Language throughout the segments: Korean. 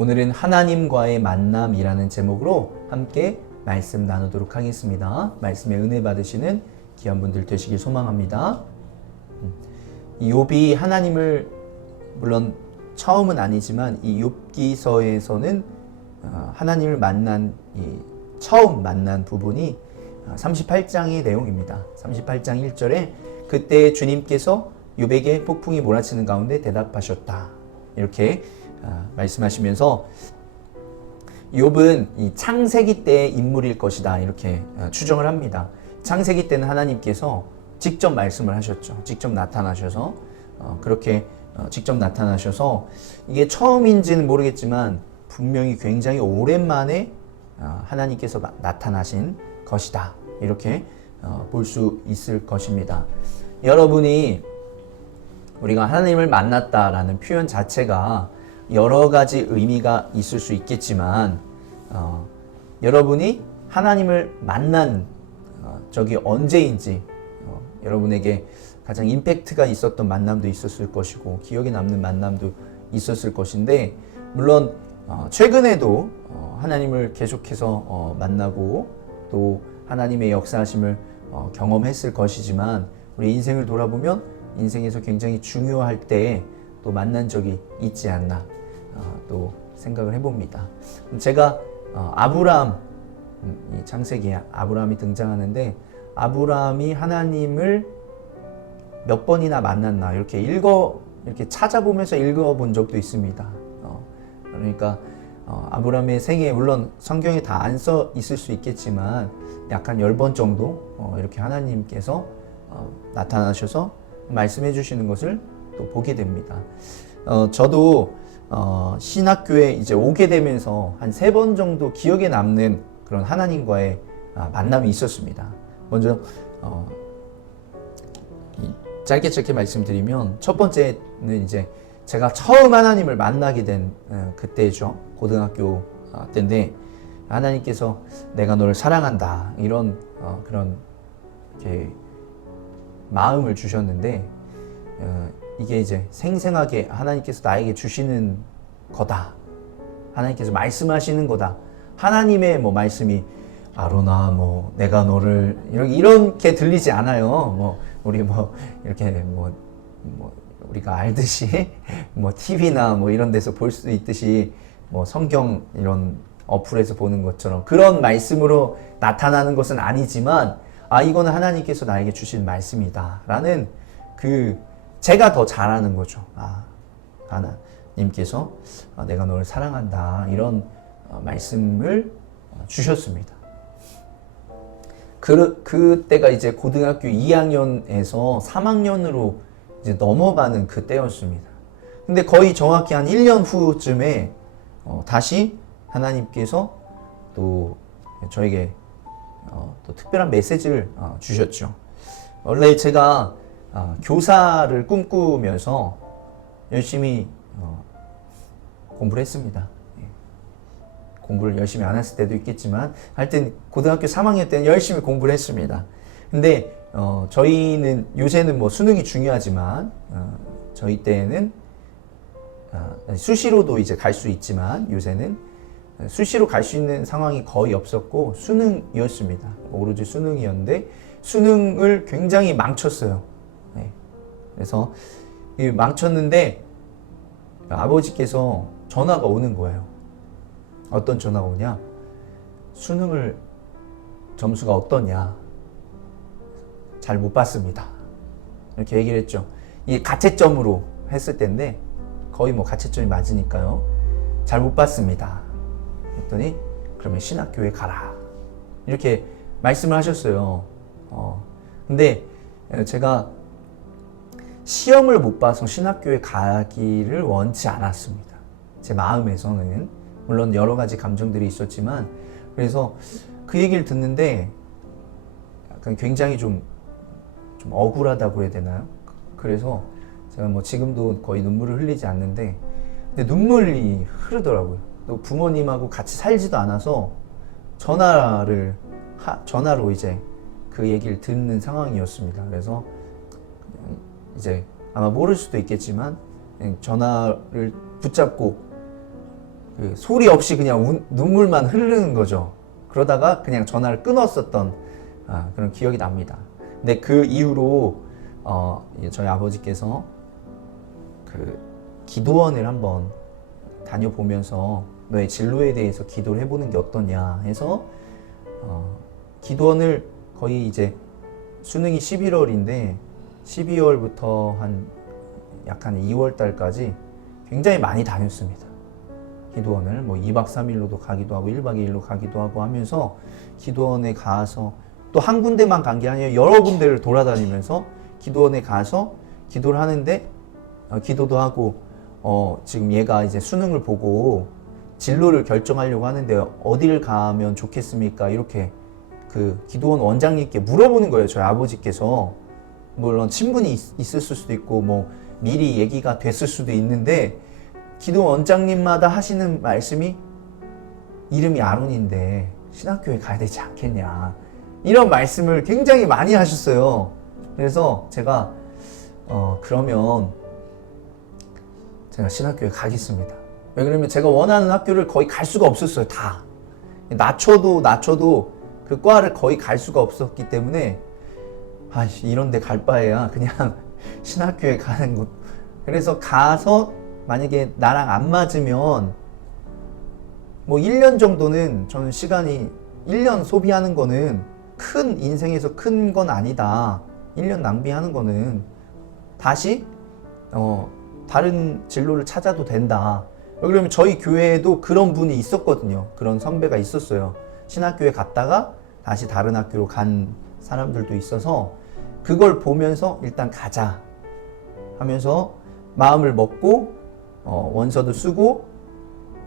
오늘은 하나님과의 만남이라는 제목으로 함께 말씀 나누도록 하겠습니다. 말씀에 은혜 받으시는 귀한 분들 되시길 소망합니다. 이 욥이 하나님을 물론 처음은 아니지만 이 욥기서에서는 하나님을 처음 만난 부분이 38장의 내용입니다. 38장 1절에 그때 주님께서 욥에게 폭풍이 몰아치는 가운데 대답하셨다. 이렇게 말씀하시면서 욥은 이 창세기 때의 인물일 것이다. 이렇게 추정을 합니다. 창세기 때는 하나님께서 직접 말씀을 하셨죠. 직접 나타나셔서 그렇게 직접 나타나셔서 이게 처음인지는 모르겠지만 분명히 굉장히 오랜만에 하나님께서 나타나신 것이다. 이렇게 볼 수 있을 것입니다. 여러분이 우리가 하나님을 만났다라는 표현 자체가 여러 가지 의미가 있을 수 있겠지만 여러분이 하나님을 만난 적이 언제인지 여러분에게 가장 임팩트가 있었던 만남도 있었을 것이고 기억에 남는 만남도 있었을 것인데 물론 최근에도 하나님을 계속해서 만나고 또 하나님의 역사하심을 경험했을 것이지만 우리 인생을 돌아보면 인생에서 굉장히 중요할 때 또 만난 적이 있지 않나 또 생각을 해봅니다. 제가 아브라함, 이 창세기에 아브라함이 등장하는데 아브라함이 하나님을 몇 번이나 만났나 이렇게 찾아보면서 읽어본 적도 있습니다. 그러니까 아브라함의 생애 물론 성경에 다 안 써 있을 수 있겠지만 약 한 10번 정도 이렇게 하나님께서 나타나셔서 말씀해 주시는 것을 또 보게 됩니다. 저도 신학교에 이제 오게 되면서 한 3번 정도 기억에 남는 그런 하나님과의 만남이 있었습니다. 먼저 짧게 말씀드리면 첫 번째는 이제 제가 처음 하나님을 만나게 된 그때죠. 고등학교 때인데 하나님께서 내가 너를 사랑한다 이런 그런 이렇게 마음을 주셨는데 이게 이제 생생하게 하나님께서 나에게 주시는 거다. 하나님께서 말씀하시는 거다. 하나님의 말씀이 아로나 내가 너를 이렇게 들리지 않아요. 우리 이렇게 우리가 알듯이 TV나 이런 데서 볼 수 있듯이 성경 이런 어플에서 보는 것처럼 그런 말씀으로 나타나는 것은 아니지만 이거는 하나님께서 나에게 주신 말씀이다 라는 제가 더 잘 아는 거죠. 하나님께서 내가 너를 사랑한다 이런 말씀을 주셨습니다. 그때가 이제 고등학교 2학년에서 3학년으로 이제 넘어가는 그때였습니다. 근데 거의 정확히 한 1년 후쯤에 다시 하나님께서 또 저에게 또 특별한 메시지를 주셨죠. 원래 제가 교사를 꿈꾸면서 열심히 공부를 했습니다. 공부를 열심히 안 했을 때도 있겠지만 하여튼 고등학교 3학년 때는 열심히 공부를 했습니다. 근데 저희는 요새는 수능이 중요하지만 저희 때는 수시로도 이제 갈 수 있지만 요새는 수시로 갈 수 있는 상황이 거의 없었고 수능이었습니다. 오로지 수능이었는데 수능을 굉장히 망쳤어요. 그래서 망쳤는데 아버지께서 전화가 오는 거예요. 어떤 전화가 오냐? 수능을 점수가 어떠냐? 잘 못 봤습니다. 이렇게 얘기를 했죠. 이게 가채점으로 했을 때인데 거의 가채점이 맞으니까요. 잘 못 봤습니다. 했더니 그러면 신학교에 가라. 이렇게 말씀을 하셨어요. 근데 제가 시험을 못 봐서 신학교에 가기를 원치 않았습니다. 제 마음에서는 물론 여러 가지 감정들이 있었지만 그래서 그 얘기를 듣는데 약간 굉장히 좀 억울하다고 해야 되나요? 그래서 제가 지금도 거의 눈물을 흘리지 않는데 근데 눈물이 흐르더라고요. 또 부모님하고 같이 살지도 않아서 전화로 이제 그 얘기를 듣는 상황이었습니다. 그래서 이제 아마 모를 수도 있겠지만 전화를 붙잡고 그 소리 없이 그냥 눈물만 흐르는 거죠. 그러다가 그냥 전화를 끊었었던 그런 기억이 납니다. 근데 그 이후로 저희 아버지께서 그 기도원을 한번 다녀보면서 너의 진로에 대해서 기도를 해보는 게 어떠냐 해서 기도원을 거의 이제 수능이 11월인데 12월부터 약 한 2월 달까지 굉장히 많이 다녔습니다. 기도원을 뭐 2박 3일로도 가기도 하고 1박 2일로 가기도 하고 하면서 기도원에 가서 또 한 군데만 간 게 아니라 여러 군데를 돌아다니면서 기도원에 가서 기도를 하는데 기도도 하고 지금 얘가 이제 수능을 보고 진로를 결정하려고 하는데 어디를 가면 좋겠습니까? 이렇게 그 기도원 원장님께 물어보는 거예요. 저희 아버지께서. 물론 친분이 있었을 수도 있고 뭐 미리 얘기가 됐을 수도 있는데 기도원 원장님마다 하시는 말씀이 이름이 아론인데 신학교에 가야 되지 않겠냐 이런 말씀을 굉장히 많이 하셨어요. 그래서 제가 그러면 제가 신학교에 가겠습니다. 왜 그러면 제가 원하는 학교를 거의 갈 수가 없었어요. 다 낮춰도 그 과를 거의 갈 수가 없었기 때문에 이런 데 갈 바에야 그냥 신학교에 가는 것. 그래서 가서 만약에 나랑 안 맞으면 뭐 1년 정도는 저는 시간이 1년 소비하는 거는 인생에서 큰 건 아니다. 1년 낭비하는 거는 다시 다른 진로를 찾아도 된다. 그러면 저희 교회에도 그런 분이 있었거든요. 그런 선배가 있었어요. 신학교에 갔다가 다시 다른 학교로 간 사람들도 있어서 그걸 보면서 일단 가자 하면서 마음을 먹고 원서도 쓰고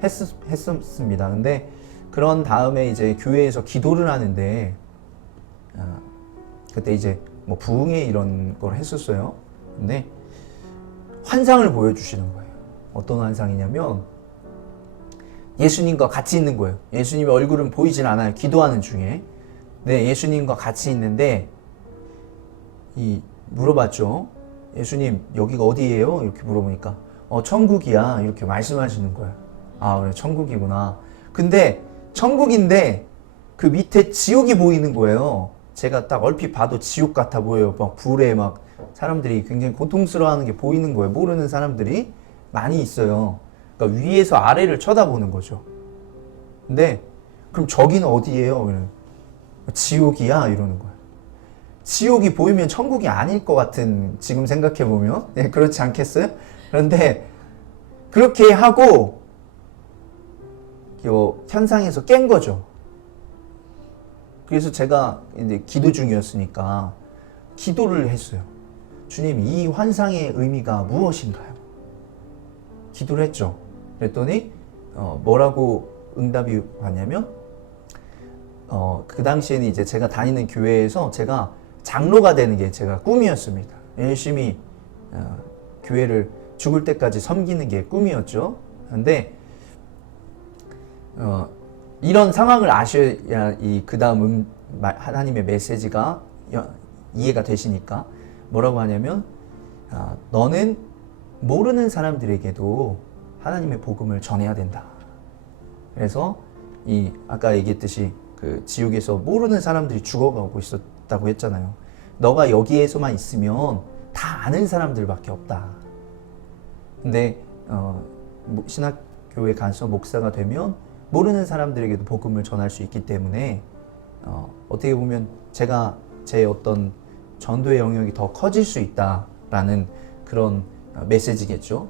했었습니다. 근데 그런 다음에 이제 교회에서 기도를 하는데 그때 이제 뭐 부흥회 이런 걸 했었어요. 근데 환상을 보여주시는 거예요. 어떤 환상이냐면 예수님과 같이 있는 거예요. 예수님의 얼굴은 보이질 않아요. 기도하는 중에. 네, 예수님과 같이 있는데 물어봤죠. 예수님 여기가 어디예요? 이렇게 물어보니까 천국이야 이렇게 말씀하시는 거예요. 그래 천국이구나. 근데 천국인데 그 밑에 지옥이 보이는 거예요. 제가 딱 얼핏 봐도 지옥 같아 보여요. 막 불에 막 사람들이 굉장히 고통스러워하는 게 보이는 거예요. 모르는 사람들이 많이 있어요. 그러니까 위에서 아래를 쳐다보는 거죠. 근데 그럼 저기는 어디예요? 지옥이야 이러는 거예요. 지옥이 보이면 천국이 아닐 것 같은, 지금 생각해보면. 네, 그렇지 않겠어요? 그런데 그렇게 하고 현상에서 깬 거죠. 그래서 제가 이제 기도 중이었으니까 기도를 했어요. 주님, 이 환상의 의미가 무엇인가요? 기도를 했죠. 그랬더니 뭐라고 응답이 왔냐면 그 당시에는 이제 제가 다니는 교회에서 제가 장로가 되는 게 제가 꿈이었습니다. 열심히 교회를 죽을 때까지 섬기는 게 꿈이었죠. 근데 이런 상황을 아셔야 그 다음 하나님의 메시지가 이해가 되시니까 뭐라고 하냐면 너는 모르는 사람들에게도 하나님의 복음을 전해야 된다. 그래서 아까 얘기했듯이 그 지옥에서 모르는 사람들이 죽어가고 있었다고 했잖아요. 너가 여기에서만 있으면 다 아는 사람들밖에 없다. 근데 신학교에 가서 목사가 되면 모르는 사람들에게도 복음을 전할 수 있기 때문에 어떻게 보면 제가 제 어떤 전도의 영역이 더 커질 수 있다라는 그런 메시지겠죠.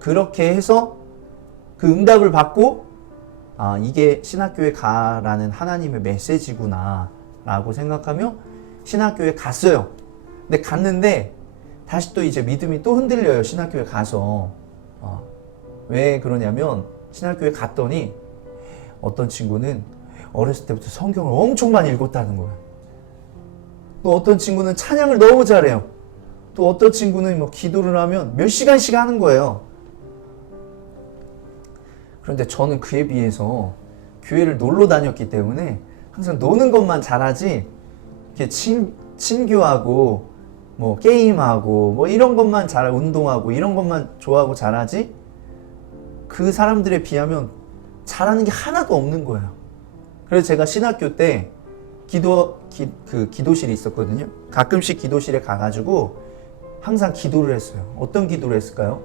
그렇게 해서 그 응답을 받고 이게 신학교에 가라는 하나님의 메시지구나 라고 생각하며 신학교에 갔어요. 근데 갔는데 다시 또 이제 믿음이 또 흔들려요. 신학교에 가서. 왜 그러냐면 신학교에 갔더니 어떤 친구는 어렸을 때부터 성경을 엄청 많이 읽었다는 거예요. 또 어떤 친구는 찬양을 너무 잘해요. 또 어떤 친구는 뭐 기도를 하면 몇 시간씩 하는 거예요. 그런데 저는 그에 비해서 교회를 놀러 다녔기 때문에 항상 노는 것만 잘하지 이렇게 친교하고 뭐 게임하고 뭐 이런 것만 운동하고 이런 것만 좋아하고 잘하지 그 사람들에 비하면 잘하는 게 하나도 없는 거예요. 그래서 제가 신학교 때 기도실이 있었거든요. 가끔씩 기도실에 가가지고 항상 기도를 했어요. 어떤 기도를 했을까요?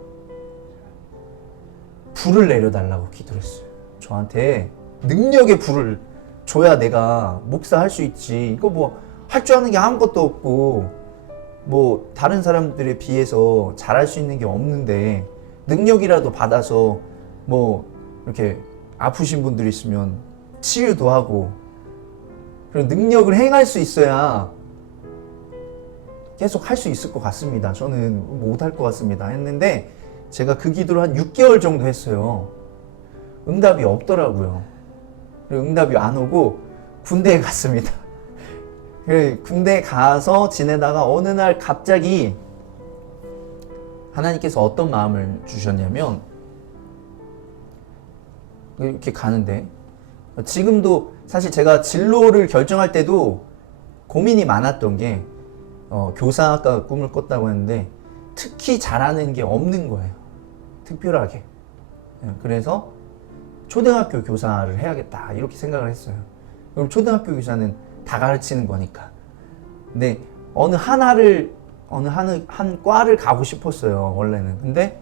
불을 내려달라고 기도를 했어요. 저한테 능력의 불을 줘야 내가 목사할 수 있지. 이거 뭐 할 줄 아는 게 아무것도 없고 뭐 다른 사람들에 비해서 잘할 수 있는 게 없는데 능력이라도 받아서 뭐 이렇게 아프신 분들 있으면 치유도 하고 그런 능력을 행할 수 있어야 계속 할 수 있을 것 같습니다. 저는 못할 것 같습니다. 했는데 제가 그 기도를 한 6개월 정도 했어요. 응답이 없더라고요. 그리고 응답이 안 오고 군대에 갔습니다. 군대에 가서 지내다가 어느 날 갑자기 하나님께서 어떤 마음을 주셨냐면 이렇게 가는데 지금도 사실 제가 진로를 결정할 때도 고민이 많았던 게 교사가 꿈을 꿨다고 했는데 특히 잘하는 게 없는 거예요. 특별하게. 그래서 초등학교 교사를 해야겠다 이렇게 생각을 했어요. 그럼 초등학교 교사는 다 가르치는 거니까. 근데 어느 한 과를 가고 싶었어요 원래는. 근데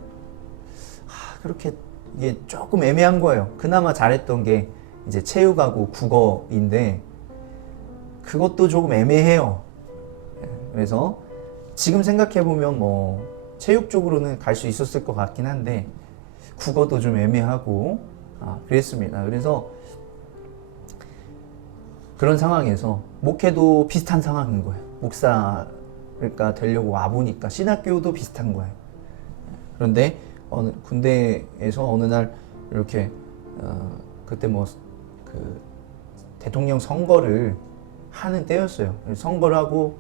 그렇게 이게 조금 애매한 거예요. 그나마 잘했던 게 이제 체육하고 국어인데 그것도 조금 애매해요. 그래서 지금 생각해 보면 뭐 체육 쪽으로는 갈 수 있었을 것 같긴 한데 국어도 좀 애매하고 그랬습니다. 그래서 그런 상황에서 목회도 비슷한 상황인 거예요. 목사가 되려고 와보니까 신학교도 비슷한 거예요. 그런데 군대에서 어느 날 이렇게 그때 뭐 그 대통령 선거를 하는 때였어요. 선거를 하고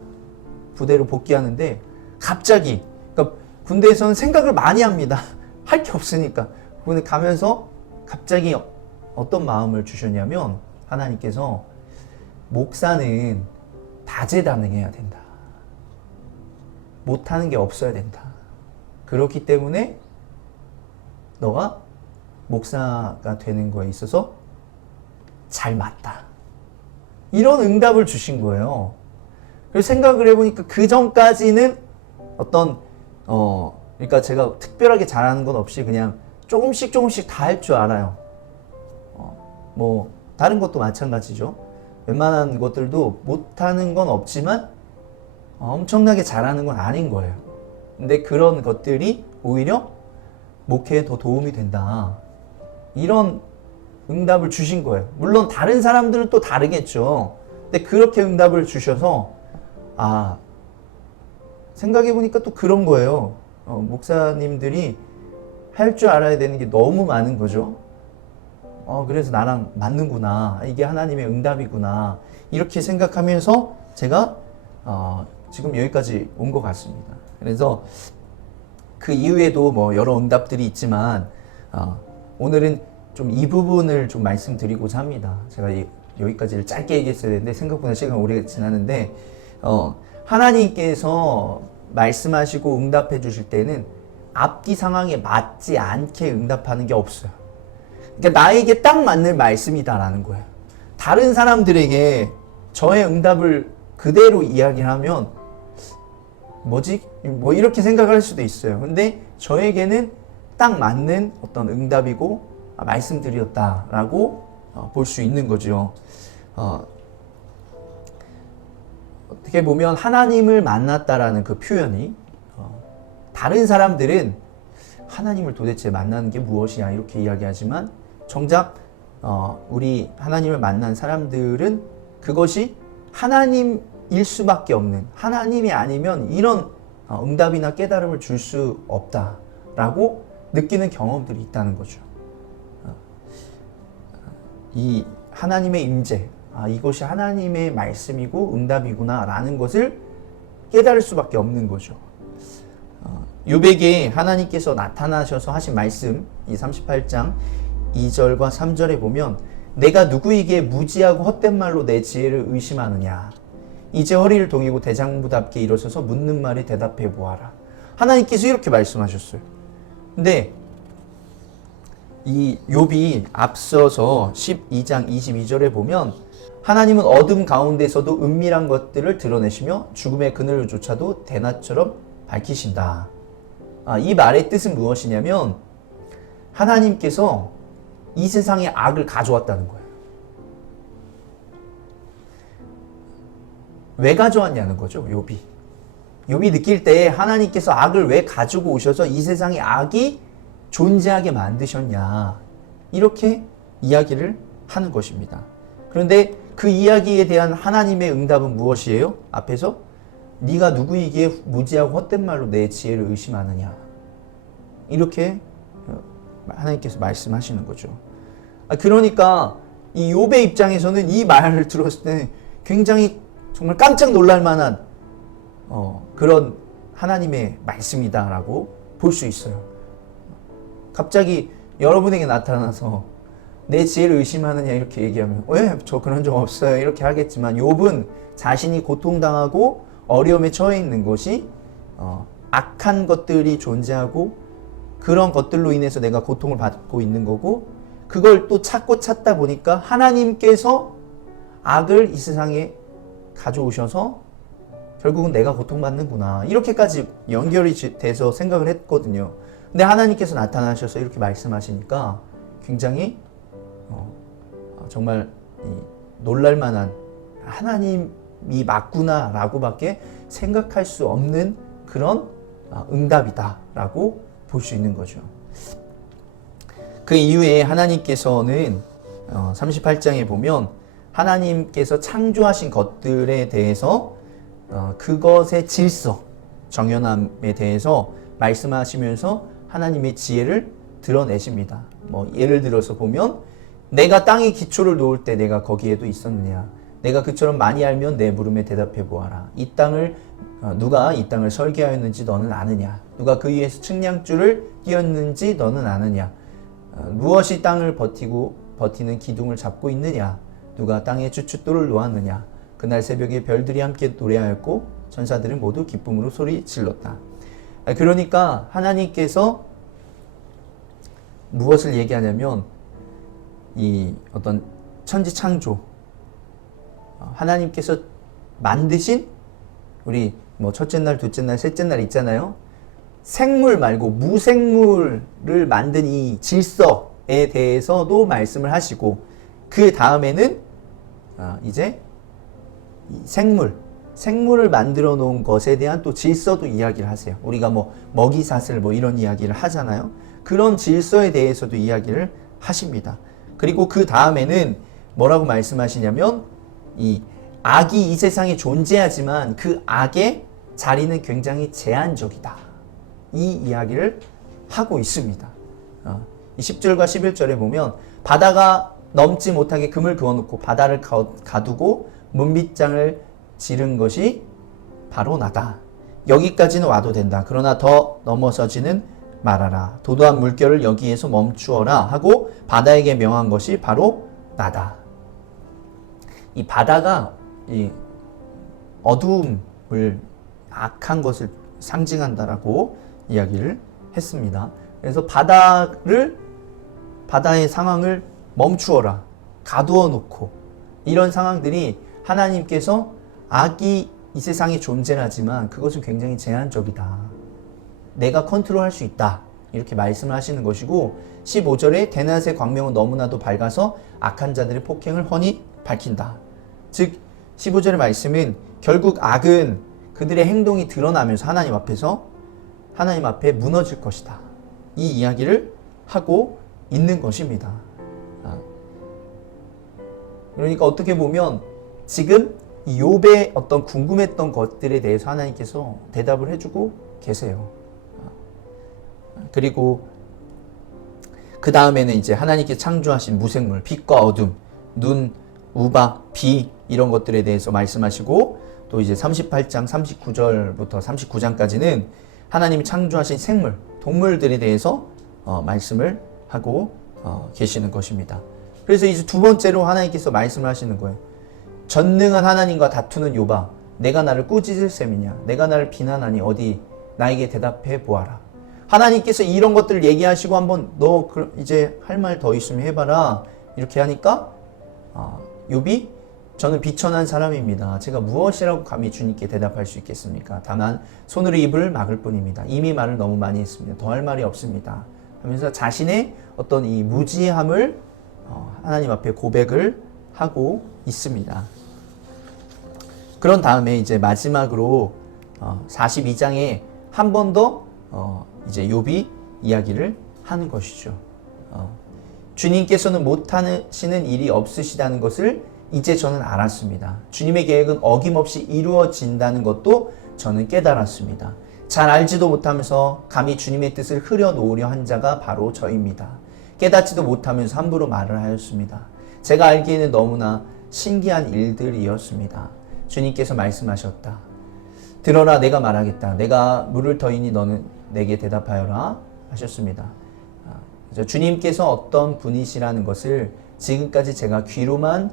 부대로 복귀하는데 갑자기 그러니까 군대에서는 생각을 많이 합니다. 할 게 없으니까. 근데 가면서 갑자기 어떤 마음을 주셨냐면 하나님께서 목사는 다재다능해야 된다. 못하는 게 없어야 된다. 그렇기 때문에 너가 목사가 되는 거에 있어서 잘 맞다. 이런 응답을 주신 거예요. 그래서 생각을 해보니까 그 전까지는 그러니까 제가 특별하게 잘하는 건 없이 그냥 조금씩 다 할 줄 알아요. 뭐 다른 것도 마찬가지죠. 웬만한 것들도 못하는 건 없지만 엄청나게 잘하는 건 아닌 거예요. 근데 그런 것들이 오히려 목회에 더 도움이 된다. 이런 응답을 주신 거예요. 물론 다른 사람들은 또 다르겠죠. 근데 그렇게 응답을 주셔서 생각해보니까 또 그런 거예요. 목사님들이 할 줄 알아야 되는 게 너무 많은 거죠. 그래서 나랑 맞는구나. 이게 하나님의 응답이구나. 이렇게 생각하면서 제가 지금 여기까지 온 것 같습니다. 그래서 그 이후에도 뭐 여러 응답들이 있지만 오늘은 좀 이 부분을 좀 말씀드리고자 합니다. 제가 여기까지를 짧게 얘기했어야 되는데 생각보다 시간 오래 지났는데 하나님께서 말씀하시고 응답해 주실 때는 앞뒤 상황에 맞지 않게 응답하는 게 없어요. 그러니까 나에게 딱 맞는 말씀이다라는 거예요. 다른 사람들에게 저의 응답을 그대로 이야기하면 뭐지? 뭐 이렇게 생각을 할 수도 있어요. 근데 저에게는 딱 맞는 어떤 응답이고 말씀드렸다라고 볼 수 있는 거죠. 어떻게 보면 하나님을 만났다라는 그 표현이 다른 사람들은 하나님을 도대체 만나는 게 무엇이야 이렇게 이야기하지만 정작 우리 하나님을 만난 사람들은 그것이 하나님일 수밖에 없는, 하나님이 아니면 이런 응답이나 깨달음을 줄 수 없다라고 느끼는 경험들이 있다는 거죠. 이 하나님의 임재, 이것이 하나님의 말씀이고 응답이구나 라는 것을 깨달을 수밖에 없는 거죠. 욥에게 하나님께서 나타나셔서 하신 말씀, 이 38장 2절과 3절에 보면 내가 누구에게 무지하고 헛된 말로 내 지혜를 의심하느냐. 이제 허리를 동이고 대장부답게 일어서서 묻는 말에 대답해 보아라. 하나님께서 이렇게 말씀하셨어요. 근데 이 욥이 앞서서 12장 22절에 보면 하나님은 어둠 가운데서도 은밀한 것들을 드러내시며 죽음의 그늘조차도 대낮처럼 밝히신다. 이 말의 뜻은 무엇이냐면 하나님께서 이 세상에 악을 가져왔다는 거예요. 왜 가져왔냐는 거죠, 욥이. 욥이 느낄 때 하나님께서 악을 왜 가지고 오셔서 이 세상에 악이 존재하게 만드셨냐, 이렇게 이야기를 하는 것입니다. 그런데 그 이야기에 대한 하나님의 응답은 무엇이에요? 앞에서 네가 누구이기에 무지하고 헛된 말로 내 지혜를 의심하느냐, 이렇게 하나님께서 말씀하시는 거죠. 그러니까 이 욥의 입장에서는 이 말을 들었을 때 굉장히 정말 깜짝 놀랄 만한 그런 하나님의 말씀이다라고 볼 수 있어요. 갑자기 여러분에게 나타나서 내 지혜를 의심하느냐 이렇게 얘기하면 왜? 저 그런 적 없어요 이렇게 하겠지만, 욥은 자신이 고통당하고 어려움에 처해 있는 것이 악한 것들이 존재하고 그런 것들로 인해서 내가 고통을 받고 있는 거고, 그걸 또 찾고 찾다 보니까 하나님께서 악을 이 세상에 가져오셔서 결국은 내가 고통받는구나, 이렇게까지 연결이 돼서 생각을 했거든요. 근데 하나님께서 나타나셔서 이렇게 말씀하시니까 굉장히 정말 놀랄만한, 하나님이 맞구나 라고밖에 생각할 수 없는 그런 응답이다 라고 볼 수 있는 거죠. 그 이후에 하나님께서는 38장에 보면 하나님께서 창조하신 것들에 대해서 그것의 질서, 정연함에 대해서 말씀하시면서 하나님의 지혜를 드러내십니다. 예를 들어서 보면 내가 땅에 기초를 놓을 때 내가 거기에도 있었느냐, 내가 그처럼 많이 알면 내 물음에 대답해 보아라. 누가 이 땅을 설계하였는지 너는 아느냐, 누가 그 위에서 측량줄을 띄었는지 너는 아느냐, 무엇이 땅을 버티는 기둥을 잡고 있느냐, 누가 땅에 주춧돌을 놓았느냐, 그날 새벽에 별들이 함께 노래하였고 천사들은 모두 기쁨으로 소리 질렀다. 그러니까 하나님께서 무엇을 얘기하냐면 이 어떤 천지 창조, 하나님께서 만드신 우리 첫째 날, 둘째 날, 셋째 날 있잖아요. 생물 말고 무생물을 만든 이 질서에 대해서도 말씀을 하시고, 그 다음에는 이제 생물을 만들어 놓은 것에 대한 또 질서도 이야기를 하세요. 우리가 먹이사슬 이런 이야기를 하잖아요. 그런 질서에 대해서도 이야기를 하십니다. 그리고 그 다음에는 뭐라고 말씀하시냐면 이 악이 이 세상에 존재하지만 그 악의 자리는 굉장히 제한적이다, 이 이야기를 하고 있습니다. 이 10절과 11절에 보면 바다가 넘지 못하게 금을 그어놓고 바다를 가두고 문빗장을 지른 것이 바로 나다. 여기까지는 와도 된다. 그러나 더 넘어서지는 말아라. 도도한 물결을 여기에서 멈추어라 하고 바다에게 명한 것이 바로 나다. 이 바다가 이 어두움을, 악한 것을 상징한다라고 이야기를 했습니다. 그래서 바다의 상황을 멈추어라, 가두어 놓고, 이런 상황들이 하나님께서 악이 이 세상에 존재하지만 그것은 굉장히 제한적이다, 내가 컨트롤할 수 있다, 이렇게 말씀을 하시는 것이고, 15절에 대낮의 광명은 너무나도 밝아서 악한 자들의 폭행을 훤히 밝힌다. 즉 15절의 말씀은 결국 악은 그들의 행동이 드러나면서 하나님 앞에 무너질 것이다, 이 이야기를 하고 있는 것입니다. 그러니까 어떻게 보면 지금 이 욥의 어떤 궁금했던 것들에 대해서 하나님께서 대답을 해주고 계세요. 그리고 그 다음에는 이제 하나님께 창조하신 무생물, 빛과 어둠, 눈, 우박, 비, 이런 것들에 대해서 말씀하시고, 또 이제 38장 39절부터 39장까지는 하나님이 창조하신 생물, 동물들에 대해서 말씀을 하고 계시는 것입니다. 그래서 이제 두 번째로 하나님께서 말씀을 하시는 거예요. 전능한 하나님과 다투는 욥아, 내가 나를 꾸짖을 셈이냐, 내가 나를 비난하니 어디 나에게 대답해 보아라. 하나님께서 이런 것들을 얘기하시고 한번 너 이제 할 말 더 있으면 해봐라 이렇게 하니까 욥이 저는 비천한 사람입니다. 제가 무엇이라고 감히 주님께 대답할 수 있겠습니까? 다만 손으로 입을 막을 뿐입니다. 이미 말을 너무 많이 했습니다. 더 할 말이 없습니다. 하면서 자신의 어떤 이 무지함을 하나님 앞에 고백을 하고 있습니다. 그런 다음에 이제 마지막으로 42장에 한 번 더 이제 욥이 이야기를 하는 것이죠. 주님께서는 못하시는 일이 없으시다는 것을 이제 저는 알았습니다. 주님의 계획은 어김없이 이루어진다는 것도 저는 깨달았습니다. 잘 알지도 못하면서 감히 주님의 뜻을 흐려놓으려 한 자가 바로 저입니다. 깨닫지도 못하면서 함부로 말을 하였습니다. 제가 알기에는 너무나 신기한 일들이었습니다. 주님께서 말씀하셨다. 들어라, 내가 말하겠다. 내가 물을 터이니 너는 내게 대답하여라 하셨습니다. 주님께서 어떤 분이시라는 것을 지금까지 제가 귀로만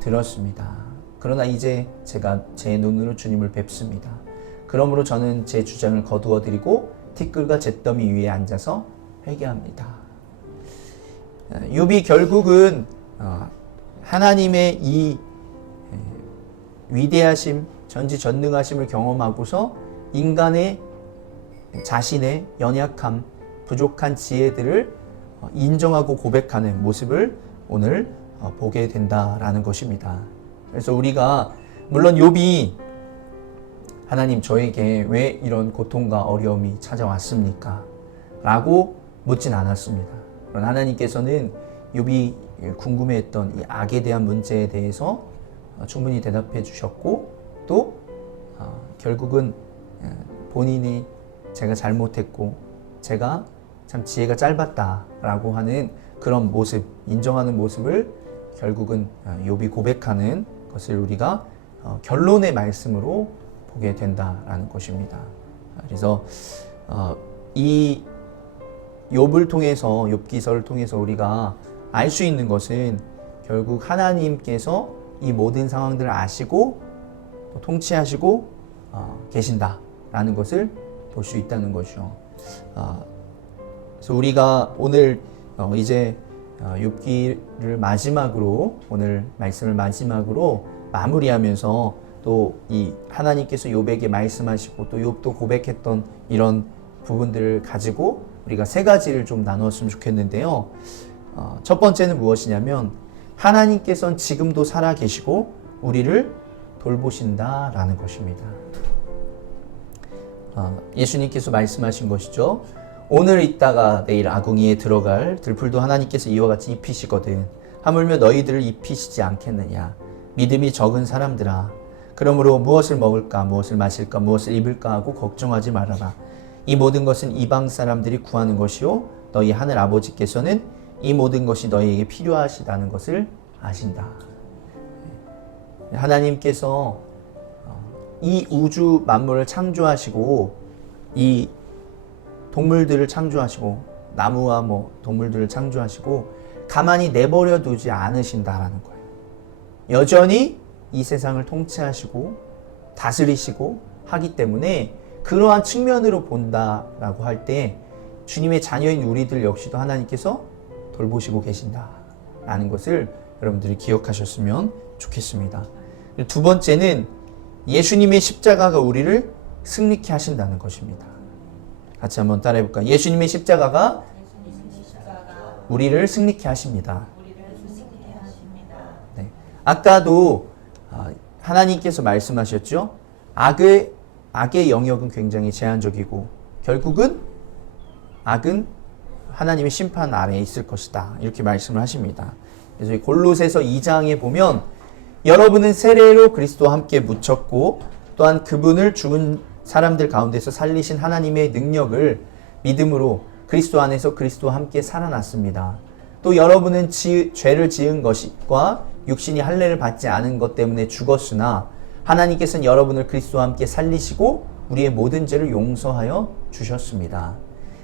들었습니다. 그러나 이제 제가 제 눈으로 주님을 뵙습니다. 그러므로 저는 제 주장을 거두어 드리고 티끌과 잿더미 위에 앉아서 회개합니다. 욥이 결국은 하나님의 이 위대하심, 전지전능하심을 경험하고서 인간의 자신의 연약함, 부족한 지혜들을 인정하고 고백하는 모습을 오늘 보게 된다라는 것입니다. 그래서 우리가 물론 욥이 하나님 저에게 왜 이런 고통과 어려움이 찾아왔습니까? 라고 묻진 않았습니다. 그러나 하나님께서는 욥이 궁금해했던 이 악에 대한 문제에 대해서 충분히 대답해 주셨고 또 결국은 본인이 제가 잘못했고 제가 참 지혜가 짧았다라고 하는 그런 모습, 인정하는 모습을 결국은 욥이 고백하는 것을 우리가 결론의 말씀으로 보게 된다라는 것입니다. 그래서 이 욥을 통해서, 욥기서를 통해서 우리가 알 수 있는 것은 결국 하나님께서 이 모든 상황들을 아시고 또 통치하시고 계신다라는 것을 볼 수 있다는 것이죠. 그래서 우리가 오늘 이제 욥기를 마지막으로, 오늘 말씀을 마지막으로 마무리하면서 또 이 하나님께서 욥에게 말씀하시고 또 욥도 고백했던 이런 부분들을 가지고 우리가 세 가지를 좀 나누었으면 좋겠는데요. 첫 번째는 무엇이냐면 하나님께서는 지금도 살아 계시고 우리를 돌보신다라는 것입니다. 예수님께서 말씀하신 것이죠. 오늘 있다가 내일 아궁이에 들어갈 들풀도 하나님께서 이와 같이 입히시거든. 하물며 너희들을 입히시지 않겠느냐. 믿음이 적은 사람들아. 그러므로 무엇을 먹을까, 무엇을 마실까, 무엇을 입을까 하고 걱정하지 말아라. 이 모든 것은 이방 사람들이 구하는 것이요 너희 하늘 아버지께서는 이 모든 것이 너희에게 필요하시다는 것을 아신다. 하나님께서 이 우주 만물을 창조하시고 이 동물들을 창조하시고 나무와 동물들을 창조하시고 가만히 내버려 두지 않으신다라는 거예요. 여전히 이 세상을 통치하시고 다스리시고 하기 때문에 그러한 측면으로 본다라고 할 때 주님의 자녀인 우리들 역시도 하나님께서 돌보시고 계신다라는 것을 여러분들이 기억하셨으면 좋겠습니다. 두 번째는 예수님의 십자가가 우리를 승리케 하신다는 것입니다. 같이 한번 따라해 볼까요? 예수님의 십자가가 우리를 승리케 하십니다. 네. 아까도 하나님께서 말씀하셨죠. 악의 영역은 굉장히 제한적이고 결국은 악은 하나님의 심판 아래에 있을 것이다. 이렇게 말씀을 하십니다. 그래서 이 골로새서 2장에 보면 여러분은 세례로 그리스도와 함께 묻혔고 또한 그분을 죽은 사람들 가운데서 살리신 하나님의 능력을 믿음으로 그리스도 안에서 그리스도와 함께 살아났습니다. 또 여러분은 죄를 지은 것과 육신이 할례를 받지 않은 것 때문에 죽었으나 하나님께서는 여러분을 그리스도와 함께 살리시고 우리의 모든 죄를 용서하여 주셨습니다.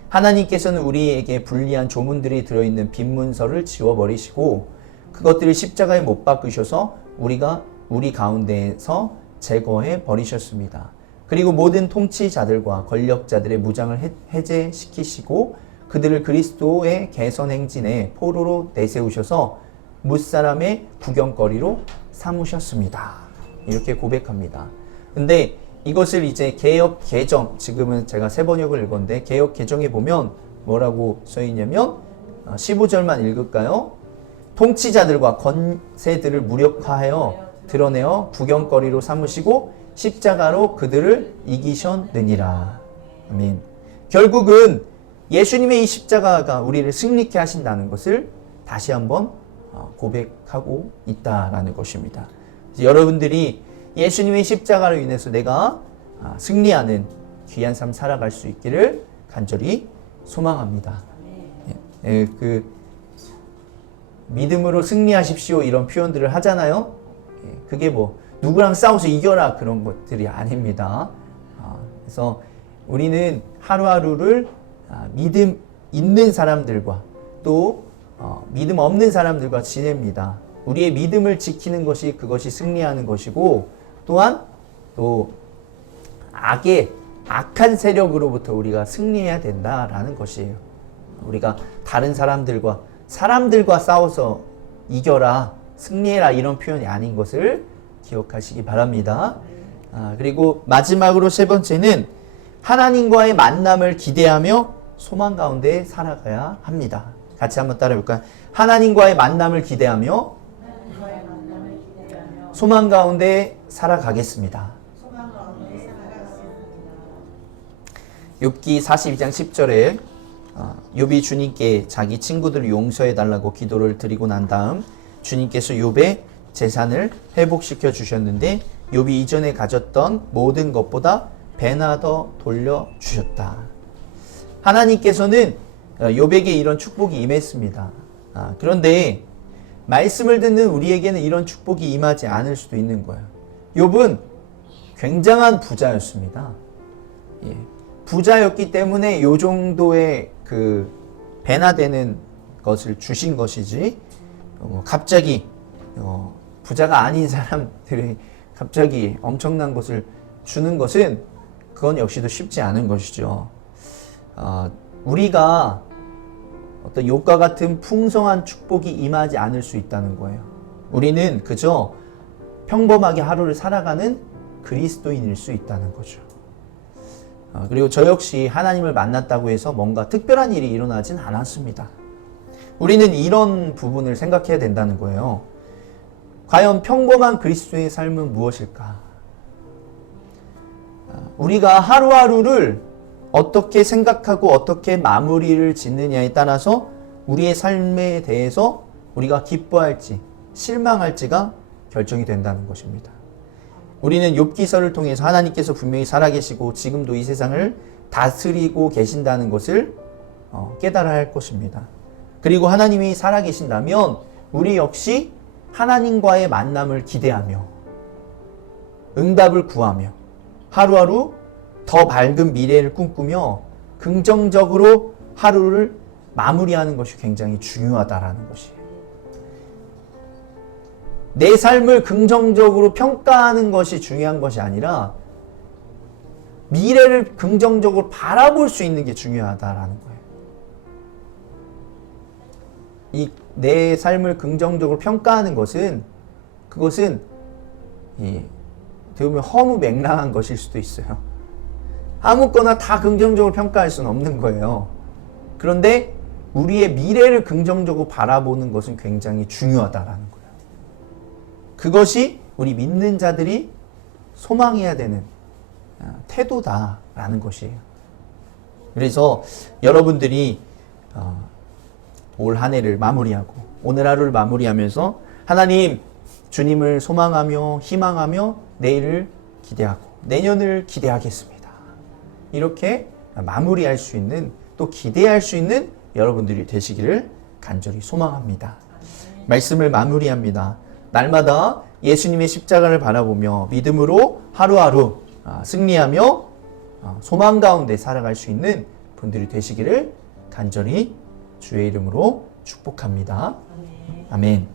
하나님께서는 우리에게 불리한 조문들이 들어있는 빈 문서를 지워버리시고 그것들을 십자가에 못 박으셔서 우리 가운데에서 제거해 버리셨습니다. 그리고 모든 통치자들과 권력자들의 무장을 해제시키시고 그들을 그리스도의 개선 행진에 포로로 내세우셔서 무사람의 구경거리로 삼으셨습니다. 이렇게 고백합니다. 근데 이것을 이제 개역 개정, 지금은 제가 새 번역을 읽었는데 개역 개정에 보면 뭐라고 써있냐면 15절만 읽을까요? 통치자들과 권세들을 무력화하여 드러내어 구경거리로 삼으시고 십자가로 그들을 이기셨느니라. 아멘. 결국은 예수님의 이 십자가가 우리를 승리케 하신다는 것을 다시 한번 고백하고 있다라는 것입니다. 여러분들이 예수님의 십자가로 인해서 내가 승리하는 귀한 삶 살아갈 수 있기를 간절히 소망합니다. 그 믿음으로 승리하십시오 이런 표현들을 하잖아요. 그게 뭐 누구랑 싸워서 이겨라 그런 것들이 아닙니다. 그래서 우리는 하루하루를 믿음 있는 사람들과 또 믿음 없는 사람들과 지냅니다. 우리의 믿음을 지키는 것이 그것이 승리하는 것이고 또한 또 악한 세력으로부터 우리가 승리해야 된다라는 것이에요. 우리가 다른 사람들과 싸워서 이겨라, 승리해라 이런 표현이 아닌 것을 기억하시기 바랍니다. 그리고 마지막으로 세 번째는 하나님과의 만남을 기대하며 소망 가운데 살아가야 합니다. 같이 한번 따라해볼까요? 하나님과의 만남을 기대하며 소망 가운데 살아가겠습니다. 욥기 42장 10절에 욥이 주님께 자기 친구들을 용서해 달라고 기도를 드리고 난 다음 주님께서 욥의 재산을 회복시켜 주셨는데 욥이 이전에 가졌던 모든 것보다 배나 더 돌려주셨다. 하나님께서는 욥에게 이런 축복이 임했습니다. 그런데 말씀을 듣는 우리에게는 이런 축복이 임하지 않을 수도 있는 거예요. 욥은 굉장한 부자였습니다. 부자였기 때문에 이 정도의 그 배나 되는 것을 주신 것이지 갑자기 부자가 아닌 사람들이 갑자기 엄청난 것을 주는 것은 그건 역시도 쉽지 않은 것이죠. 우리가 어떤 욥과 같은 풍성한 축복이 임하지 않을 수 있다는 거예요. 우리는 그저 평범하게 하루를 살아가는 그리스도인일 수 있다는 거죠. 그리고 저 역시 하나님을 만났다고 해서 뭔가 특별한 일이 일어나진 않았습니다. 우리는 이런 부분을 생각해야 된다는 거예요. 과연 평범한 그리스도의 삶은 무엇일까? 우리가 하루하루를 어떻게 생각하고 어떻게 마무리를 짓느냐에 따라서 우리의 삶에 대해서 우리가 기뻐할지 실망할지가 결정이 된다는 것입니다. 우리는 욥기서를 통해서 하나님께서 분명히 살아계시고 지금도 이 세상을 다스리고 계신다는 것을 깨달아야 할 것입니다. 그리고 하나님이 살아계신다면 우리 역시 하나님과의 만남을 기대하며 응답을 구하며 하루하루 더 밝은 미래를 꿈꾸며 긍정적으로 하루를 마무리하는 것이 굉장히 중요하다라는 것이에요. 내 삶을 긍정적으로 평가하는 것이 중요한 것이 아니라 미래를 긍정적으로 바라볼 수 있는 게 중요하다라는 거예요. 이 내 삶을 긍정적으로 평가하는 것은 그것은 어떻게 보면 허무맹랑한 것일 수도 있어요. 아무거나 다 긍정적으로 평가할 수는 없는 거예요. 그런데 우리의 미래를 긍정적으로 바라보는 것은 굉장히 중요하다라는 거예요. 그것이 우리 믿는 자들이 소망해야 되는 태도다라는 것이에요. 그래서 여러분들이 올 한 해를 마무리하고 오늘 하루를 마무리하면서 하나님, 주님을 소망하며 희망하며 내일을 기대하고 내년을 기대하겠습니다. 이렇게 마무리할 수 있는 또 기대할 수 있는 여러분들이 되시기를 간절히 소망합니다. 말씀을 마무리합니다. 날마다 예수님의 십자가를 바라보며 믿음으로 하루하루 승리하며 소망 가운데 살아갈 수 있는 분들이 되시기를 간절히 주의 이름으로 축복합니다. 아멘.